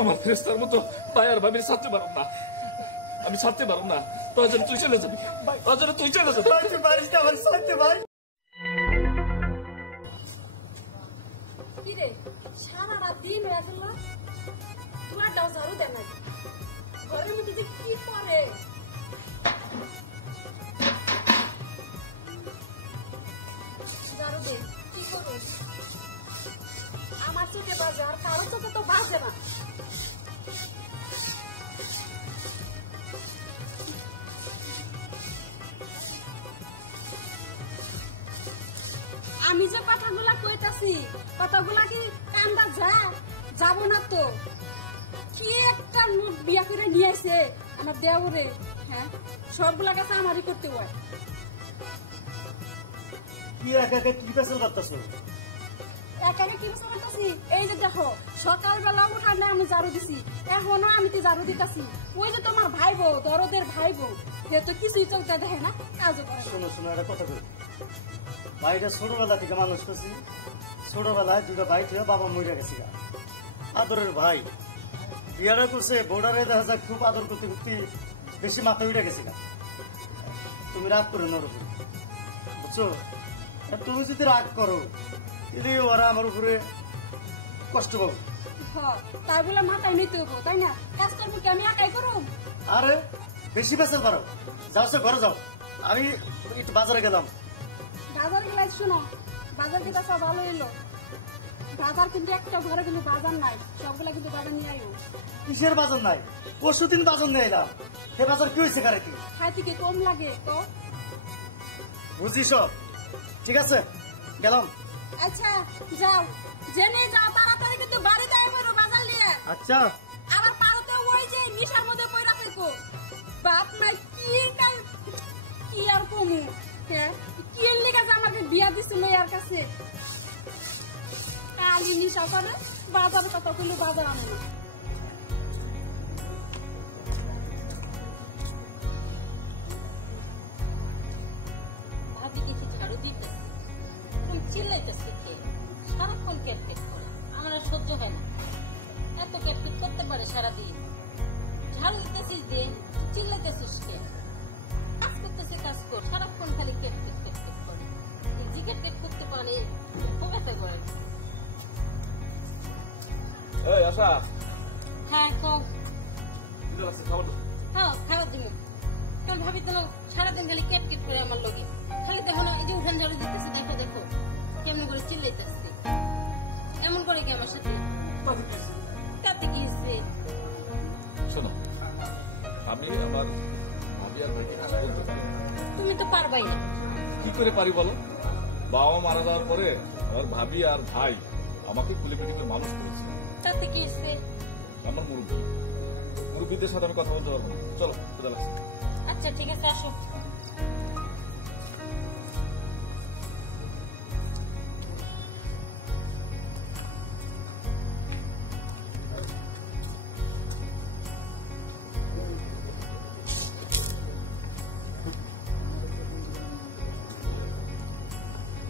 আমার ফেরেশতার মতো ভাই আর ভাবির ছাড়তে পারব না, আমি ছাড়তে পারব না। তোর জন্য তুই চলে যাবি, তোর জন্য তুই চলে যাবি। তুই পারিস না আমার ছাড়তে ভাই। কিরে সারা রাত দিন হয়ে গেল, তোমার দাও ঝাড়ু দেন না, ঘরের মধ্যে যে কি করে। ঝাড়ু দে, কি করিস? আমার চোখে বাজে আর কারো চোখে তো বাজে না। আমি যে কথাগুলা কইতাছি, কথাগুলা কি কান্দা যায়? যাব না তো। কি একটা লোক বিয়া করে নিয়ে আসে আমার দেওরে, হ্যাঁ সবগুলা কাছে আমারই করতে হয়। কি একা একা কি পেছন করতেছ? একা একা কি পেছন করতেছি? এই যে দেখো সকালবেলা উঠানে আমি ঝাড়ু দিছি, এখনো আমি তো ঝাড়ু দিতেছি। ওই যে তোমার ভাই বউ, দরদের ভাই বউ, সে তো কিছুই চলতে দেখে না, কাজও করে। শোনো শোনো একটা কথা কই, ভাইটা ছোটবেলা থেকে মানুষ করছি। ছোটবেলায় দুটা ভাই থেকে বাবা মরে গেছে, আদরের ভাই বিয়ারা করছে, বোর্ডারে দেখা যায় খুব আদর করতে করতে বেশি মাথা উঠে গেছে। তুমি রাগ করে নড়ো, বুঝছো? তুমি যদি রাগ করো যদি ওরা আমার উপরে কষ্ট পাবো। তাই বলে মাথায় নিতে হবো, তাই না? কাজ করবো কি আমি একাই করব? আরে বেশি বেসাল পারো, যাও সে ঘরে যাও, আমি একটু বাজারে গেলাম। বাজার গেলে শোনো, বাজার কিন্তু ভালো এলো। বাজার কিন্তু একটা ঘরে কিন্তু বাজার নাই, সবগুলা কিন্তু বাজার নিয়ে আইও। কিসের বাজার নাই? পরশুদিন বাজার নিয়ে এলাম, সে বাজার কি হয়েছে কারে? কি খাইতে কি কম লাগে তো? বুঝিস? ঠিক আছে গেলাম। আচ্ছা যাও, জেনে যাও তাড়াতাড়ি, কিন্তু বাড়িতে আইবো বাজার নিয়ে। আচ্ছা। আবার পারতে ওই যে নিশার মধ্যে পয়রা থাকো, বাপ নাই কি আর কমু, হ্যাঁ কি এর লিগা যে আমাকে বিয়া দিছিল এর কাছে, কালি নিশা করে বাজারের কথা বললে বাজার আনে না। ভাবি দেখি ঝাড়ু দিতেছে, চিল্লাইতেছে, খেয়ে সারাক্ষণ ক্যাটকেট করে, আমার আর সহ্য হয় না। এত ক্যাটকেট করতে পারে সারাদিন? ঝাড়ু দিতেছিস দিয়ে চিল্লাইতেছিস কে? কাজ করতেছে, কাজ কর, সারাক্ষণ খালি ক্যাটকেট ক্যাটকেট করে। যে ক্যাটকেট করতে পারে পোকাতে করে। এই আশা, হ্যাঁ কম খাবার দাও। হ্যাঁ খাবার দিব। কারণ ভাবি তো সারাদিন খালি ক্যাটকেট করে আমার লগে, খালি দেখো না এই যে উঠান ঝাড়ু দিতেছে, দেখো দেখো কেমন করে চিল্লাইতেছে। এমন করে কি আমার সাথে? তাতে কি হচ্ছে? শোনো, আমি আমার ভাবি আর ভাইকে কিছু বলতে পারি। তুমি তো পারবাই না। কি করে পারি বলো? বাবা মারা যাওয়ার পরে আমার ভাবি আর ভাই আমাকে খুলে পিটি করে মানুষ করেছে। তাতে কি হচ্ছে? আমার মুরব্বীদের সাথে আমি কথা বলতে পারবো না। চলো কোথায় লাগছে? আচ্ছা ঠিক আছে, আসো।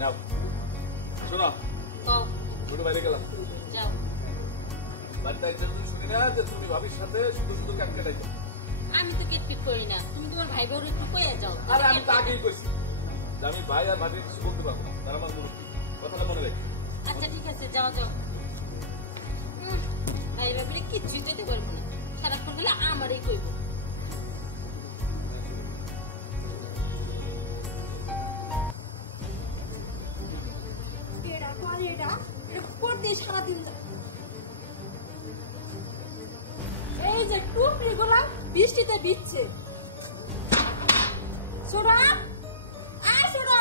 নাও শোনো, ছোট বাইরে গেলাম, যাও। বাড়িতে একজন শুনি না যে তুমি ভাবির সাথে শুধু শুধু কাট কাটাইছো। আমি তো কেটকেট করি না, তুমি তোমার ভাই বোন একটু কইয়া যাও। আরে আমি তো আগেই কইছি যে আমি ভাই আর ভাবির কিছু বলতে পারবো না, তারা আমার মুরব্বী, কথাটা মনে রেখে। আচ্ছা ঠিক আছে, যাও যাও। ভাই ভাবিরে কিচ্ছুই যেতে পারবো না, সারাক্ষণ গেলে আমারই কইব। সারাদিন এই যে টুকরি গুলা বৃষ্টিতে ভিজছে। ছোড়া ছোড়া,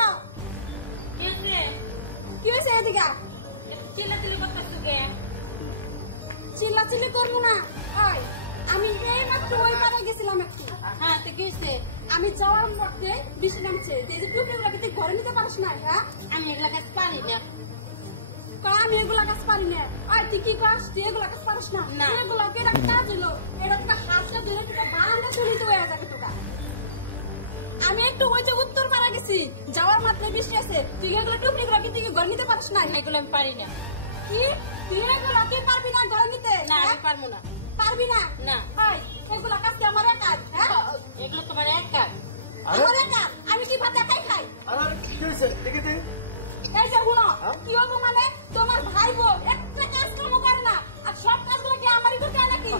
কি হয়েছে? এদিকে চিল্লাচিল্লি করতেছো কে? চিল্লাচিল্লি করবো না, আমি এই মাত্র ওই পাড়ে গেছিলাম একটু। হ্যাঁ তো কি হয়েছে? আমি যাওয়ার মধ্যে বৃষ্টি নামছে, এই যে টুকরি গুলা তুই ঘরে নিতে পারিস না? হ্যাঁ আমি এগুলা কাজ পারি না। আমি এগুলা কাজ পারি না। তুই কি কাজ? তুই এগুলা কাজ পারিস না? এগুলা এটা কাজ হলো, এটা তোকে হাতটা ধরে তোকে বারান্দা চলিতে হয়ে যাবে তোকে। আমি একটু ওই যে উত্তর পাড়া গেছি, যাওয়ার মাত্র বৃষ্টি আছে, তুই এগুলো টুকরি গুলা কি তুই ঘরে নিতে পারিস না? এগুলো আমি পারি না। কি তুই এগুলা কি পারবি না ঘরে নিতে? না আমি পারবো না। পারবি না না। এই, এগুলা কাজ কি আমার কাজ? হ্যাঁ, এগুলো তোমার এক কাজ। আমার কাজ। আমি কি ভাত একাই খাই? আর কি হয়েছে দেখে দে। এই যে শুনো, হ্যাঁ? কি হবো মানে তোমার ভাই বোন একটা কাজ কামও করে না, আর সব কাজগুলো কি আমারই করতে হয় নাকি?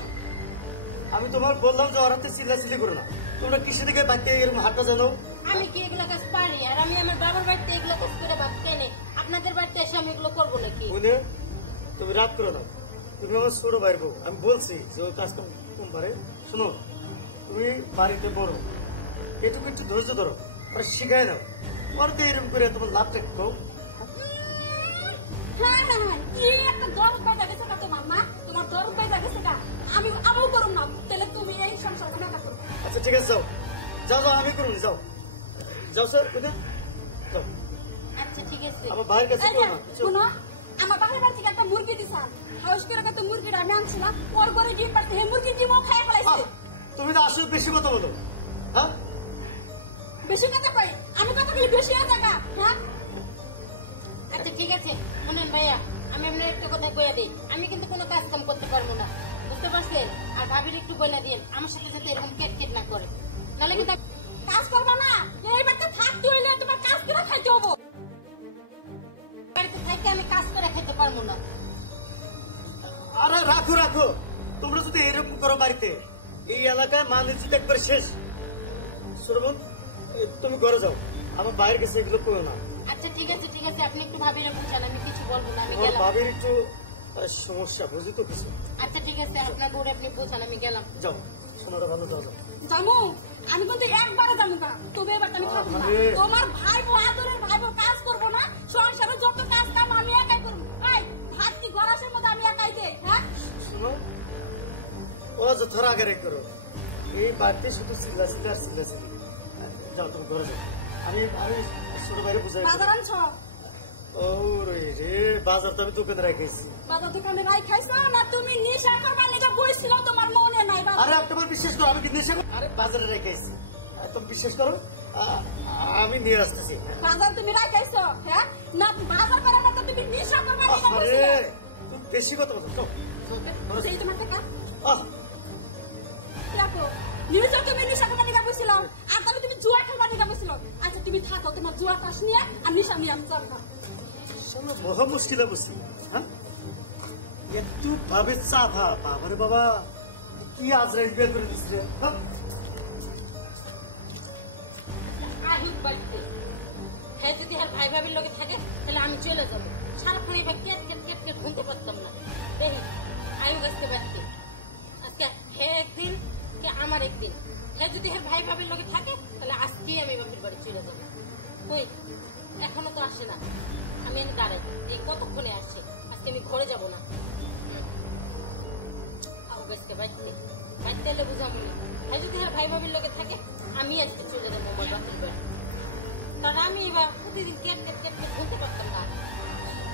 আমি তোমার বললাম যে ওরাতে চিল্লাচিল্লি করো না। তোমরা কিসে দিকে বাড়তে এরকম হাঁটা জানো? আমি কি এগুলো কাজ পারি? আর আমি আমার বাবার বাড়িতে এগুলো কাজ করে ভাত কেনে, আপনাদের বাড়িতে এসে আমি এগুলো করবো নাকি? বুঝলে তুমি রাগ করো না। তুমি আমার ছোট ভাইয়ের বউ। আমি বলছি যে ওই কাজ কম পারে। শোনো, তুমি বাড়িতে বড়, এটুকু একটু ধৈর্য ধরো, ওরা শিখাই দাও। তোমার তো এরকম করে তোমার লাভটা কম। হ্যাঁ হ্যাঁ হ্যাঁ, কি একটা দরদ পাইতে গেছে কা তোমার মা? তোমার দরদ পাইতে গেছে কা? আমিও করুম না, তাহলে তুমি এই সংসার না করো। আচ্ছা ঠিক আছে, যাও যাও যাও, আমি করুন। যাও যাও স্যার, বুঝলে যাও। আচ্ছা ঠিক আছে। আমার ভাইয়ের কাছে এই করো যে, না। শুনো, আমার বাপের বাড়ি থেকে একটা মুরগি দিছাম, হাউস করে কত মুরগিটা আমি আনছিলাম, ওর ঘরে ডিম পারতে হে মুরগি ডিমও খাই ফেলাইছে। তুমি তো আসলে বেশি কথা বলো। হ্যাঁ, বেশি কথা কই, আমি কথা বলি বেশি হয়ে থাকা। হ্যাঁ, আচ্ছা ঠিক আছে, শুনেন ভাইয়া, আমি আপনার একটা কথা কইয়া দিই, আমি কিন্তু কোনো কাজ কাম করতে পারবো না, বুঝতে পারছেন? আর ভাবির একটু বইলা দিন আমার সাথে যাতে এরকম কেট না করে, নাহলে কিন্তু কাজ করবা না, এই বাড়িতে থাকতে হইলে তোমার কাজ করে খাইতে হবো। বাড়িতে থাকতে আমি কাজ করে খেতে পারবো না। আরে রাখো রাখো, তোমরা যদি এরকম করো বাড়িতে, এই এলাকায় মানুষ একবার শেষ। শ্রবণ, তুমি ঘরে যাও, আমার বাইরের কাছে এগুলো করো না। আচ্ছা ঠিক আছে ঠিক আছে, আপনি একটু ভাবিরে বুঝান, আমি কিছু বলবো না, আমি আমার গেলাম। ভাবির একটু সমস্যা, বুঝি তো কিছু। আচ্ছা ঠিক আছে, আপনার বউরে আপনি বুঝান, আমি গেলাম। যাও, সোনাটা ভালো, যাও যাও। জামু, আমি কিন্তু একবারে যাবো না, তবে এবার আমি থাকবো না। আরে। তোমার ভাই বউ আদরের ভাই বউ কাজ করবো না, সংসারে যত কাজ কাম আমি একাই করবো। এই ভাত কি গলাসের মধ্যে আমি একাই দেই? হ্যাঁ, শোনো, ও যথা আগে করো, এই বাড়িতে শুধু চিল্লাচিল্লি আর চিল্লাচিল্লি। যাও, তুমি ঘরে যাও। আমি আমি ছোট বাইরে বুঝাই। বাজার আনছ? ও রে রে, বাজার তো আমি দোকানে রেখেছি। বাজার দোকানে রাই খাইছো না? তুমি নিশা করবার লেগে বইছিল, তোমার মনে নাই? আরে তোমার বিশ্বাস করো, আমি কি নেশা করি? আরে বাজারে রেখেছি, তুমি বিশ্বাস করো, আমি নিয়ে আসতেছি। বাজার তুমি রাই খাইছো? হ্যাঁ না, বাজার করার মতো তুমি নিশা করবার লেগে আরে বইছিল। তুমি বেশি কথা বলছো। চল, চল, ঘরে সেই যাও। তোমার টাকা আহ, দেখো, নিউজে তুমি নিশা করবার লেগে বইছিল, আর তাহলে তুমি জুয়া খেলবার লেগে বইছিল। আচ্ছা তুমি থাকো, তোমার জুয়া কাশ নিয়ে আর নিশা নিয়ে আমি যাবো না। সামনে মহা মুশকিলে বসি। হ্যাঁ, একটু ভাবে চা ভা, বাবারে বাবা, কি আজরাইল বের করে দিচ্ছে রে। হ্যাঁ? আহুক বাড়িতে, হ্যাঁ যদি আর ভাই ভাবির লোকে থাকে তাহলে আমি চলে যাবো। সারাক্ষণ এবার কেট কেট কেট কেট ঘুমতে পারতাম না। দেখি আয়ুক আসতে বাড়িতে, আজকে হ্যাঁ একদিন কি আমার একদিন, হ্যাঁ যদি আর ভাই ভাবির লোকে থাকে তাহলে আজকেই আমি বাপের বাড়ি চলে যাবো। কই এখনো তো আসে না, আমি এনে দাঁড়াই, এই কতক্ষণে আসছে, আজকে আমি ঘরে যাবো না। আহুক আজকে বাড়িতে, বাড়িতে এলে বুঝাবো না, হ্যাঁ যদি আর ভাই ভাবির লোকে থাকে আমি আজকে চলে যাবো আমার বাপের বাড়ি। কারণ আমি এবার প্রতিদিন কেট কেট কেট কেট ঘুরতে পারতাম না।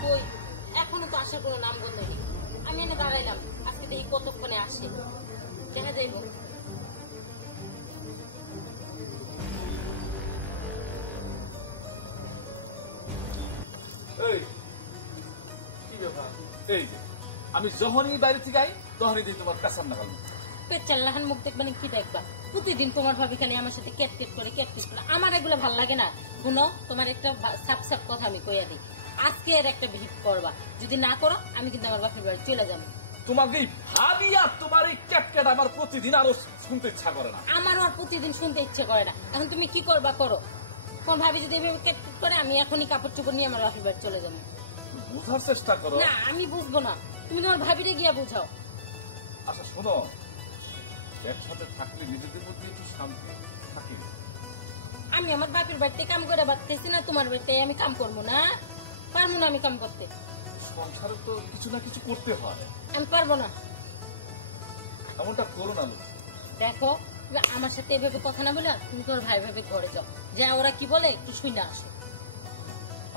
কই এখনো তো আসার কোনো নাম গন্ধ নেই। আমি এনে দাঁড়াইলাম, আজকে দেখি কতক্ষণে আসে, দেখা যাইব। এই কি ব্যাপার? এই যে আমি যখনই বাইরে থেকে আই তখনই দিই তোমার কাছে না ভালো। চাল্লাহান মুখ দেখবে কি দেখবা? প্রতিদিন তোমার ভাবি খালি আমার সাথে কেট কেট করে কেট কেট করে, আমার এগুলো ভাল লাগে না। শুনো, তোমার একটা সাপ সাপ কথা আমি কইয়া দিই, আজকে এর একটা ভিড় করবা, যদি না করো আমি কিন্তু আমার বাপের বাড়ি চলে যাবো। তোমাকে এই ভাবি আর তোমার এই ক্যাটক্যাট আমার প্রতিদিন আরো শুনতে ইচ্ছা করে না। আমারও আর প্রতিদিন শুনতে ইচ্ছে করে না। এখন তুমি কি করবা করো, কোন ভাবি যদি এভাবে কেট কেট করে আমি এখনই কাপড় চোপড় নিয়ে আমার বাপের বাড়ি চলে যাবো। বোঝার চেষ্টা করো। না আমি বুঝবো না, তুমি তোমার ভাবিরে গিয়া বুঝাও। আচ্ছা শোনো, একসাথে থাকলে নিজেদের মধ্যে একটু শান্তি থাকে। আমি আমার বাপের বাড়িতে কাম করে বাঁচতেছি না, তোমার বাড়িতে আমি কাম করবো না? পারবো না আমি কাম করতে। সংসারে তো কিছু না কিছু করতে হয়। আমি পারবো না। এমনটা করো না। দেখো তুমি আমার সাথে এভাবে কথা না বলে তুমি তোর ভাই ভাবে ঘরে যাও, যা ওরা কি বলে একটু শুই না আসো।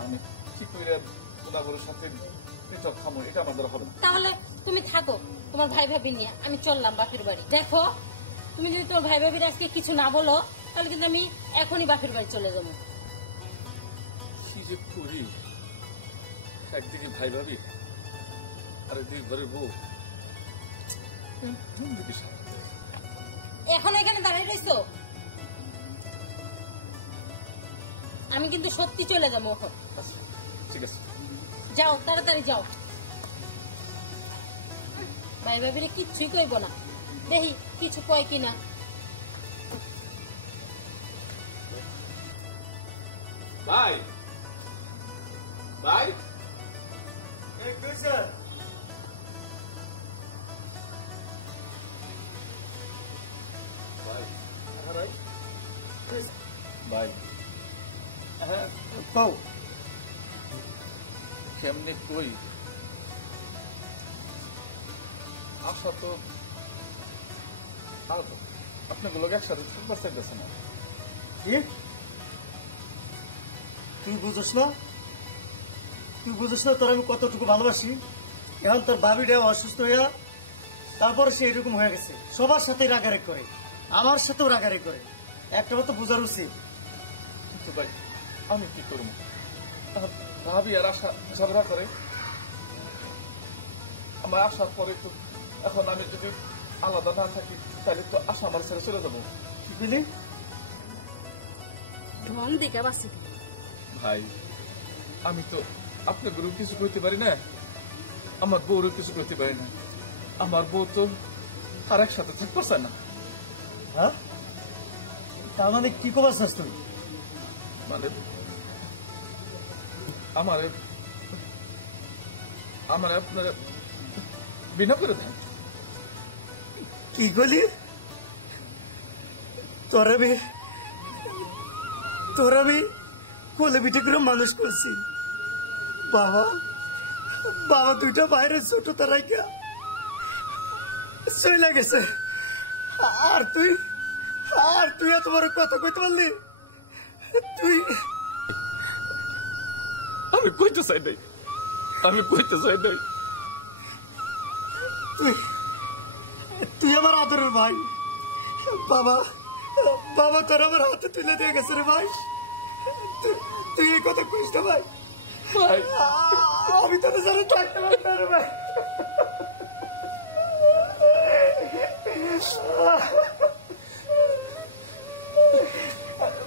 আমি ঠিক করে ওনাগুলোর সাথে পৃথক খামো, এটা আমাদের হবে না। তাহলে তুমি থাকো তোমার ভাই ভাবি নিয়ে, আমি চললাম বাপের বাড়ি। দেখো তুমি যদি তোর ভাই ভাবির আজকে কিছু না বলো তাহলে কিন্তু আমি এখনই বাপের বাড়ি চলে যাবো। কি যে করি, একদিকে ভাই ভাবি আর একদিকে ঘরের বউ, এখন এখানে দাঁড়িয়ে রইছো? আমি কিন্তু সত্যি চলে যাবো এখন। ঠিক আছে, যাও, তাড়াতাড়ি যাও। ভাই ভাবিরে কিচ্ছুই কইব না, দেখি কিছু কয় কিনা। ভাই ভাই ভাই কও কেমনে কই, আশা তো আপনাকে লোক একসাথে থাকবার চাইতেছে না। কি তুই বুঝিস না? তুই বুঝিস না তোর আমি কতটুকু ভালোবাসি? এখন তোর ভাবিটা অসুস্থ হইয়া তারপর সে এরকম হয়ে গেছে, সবার সাথে রাগারাগ করে, আমার সাথেও রাগারাগ করে। একটা তো বোঝার উচিত। কিন্তু ভাই আমি কি করবো, ভাবি আর আশা ঝগড়া করে, আমার আসার পরে তো এখন আমি যদি আলাদা না থাকি তাহলে তো আশা আমার ছেড়ে চলে যাবো। কি বলি? ধন দিকে বাসি ভাই আমি তো আপনার গরু কিছু করতে পারি না, আমার বউরও কিছু করতে পারি না। আমার বউ তো আর একসাথে থাকতে পারছে না। হ্যাঁ, তার মানে কি কবার চাস তুই? মানে আমার আপনার বিনা করে দেন। কি করলি? তোর আমি কোলে পিঠে করে মানুষ করছি। বাবা বাবা দুইটা বাইরে ছোট তারাইকা চলে গেছে, আর তুই এত বড় কথা কইতে পারলি? তুই আমি কইতে চাই নাই, আমি কইতে চাই নাই। তুই আমার আদরের ভাই। বাবা বাবা তোর আমার হাতে তুলে দিয়ে গেছে রে ভাই। তুই এই কথা কইস না ভাই। ভাই আমি তোর সাথে থাকতে পারবো না রে ভাই।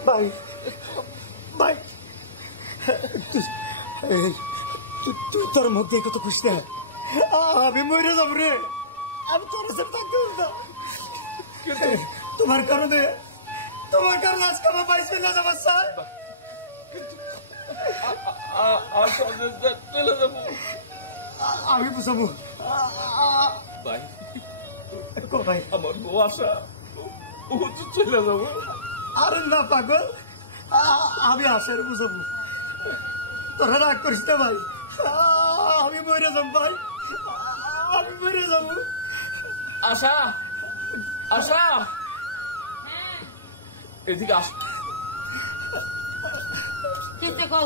ভাই ভাই তুই তোর মুখ দিয়ে কত খুশি না? আমি মরে যাবো রে, আমি তোর সাথে থাকতে পারবো না। তোমার কারণে আজকে আমার পাইছে না যাবার স্যার। চলে যাবো আমি বুঝাবো ভাই। ভাই আমার বউ আশা ও তো চলে যাবো। আরে না পাগল, আমি আশার বুঝাবো। তোরা রাগ করিস না ভাই, আমি মরে যাবো ভাই, আমি মরে যাবো। আশা আশা এদিকে আস। দেখো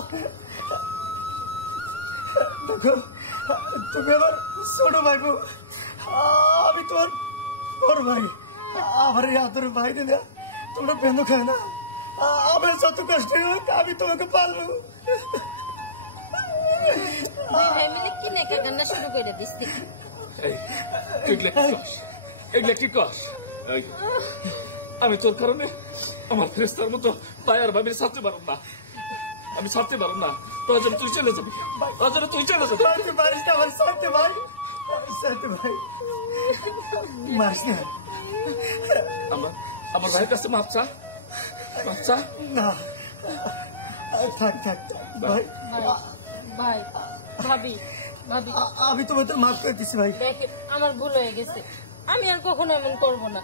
তুমি আমার ছোট ভাই বউ, আমি তোমার বড় ভাই। আমার এই আদর ভাই না, তোমরা বেঁধো খায় না। আমার যত কষ্ট হোক আমি তোমাকে পালবো। ভাই মিলে কি নেকা কান্না শুরু করে দিস। এগুলা কি কস? আমি তোর কারণে আমার ফেরেস্তার মতো পায়ার ভাবির ছাড়তে পারব না, আমি ছাড়তে পারব না। প্রয়োজন তুই চলে যাবি, প্রয়োজনে তুই চলে যাবি। মারিস না আমার সাথে ভাই, সাথে ভাই মারিস না। আমার ভাইয়ের কাছে মাপ চা, মাপ চা। না থাক থাক ভাই, ভাই ভাবি ভাবি আমি তোমাদের মাফ করে দিচ্ছি ভাই। দেখেন আমার ভুল হয়ে গেছে, আমি আর কখনো এমন করব না।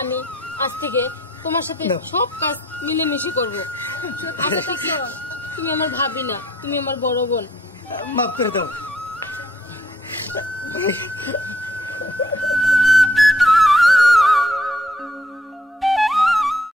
আমি আজ থেকে তোমার সাথে সব কাজ মিলেমিশে করবো। তুমি আমার ভাবি না, তুমি আমার বড় বোন। মাফ করে দাও।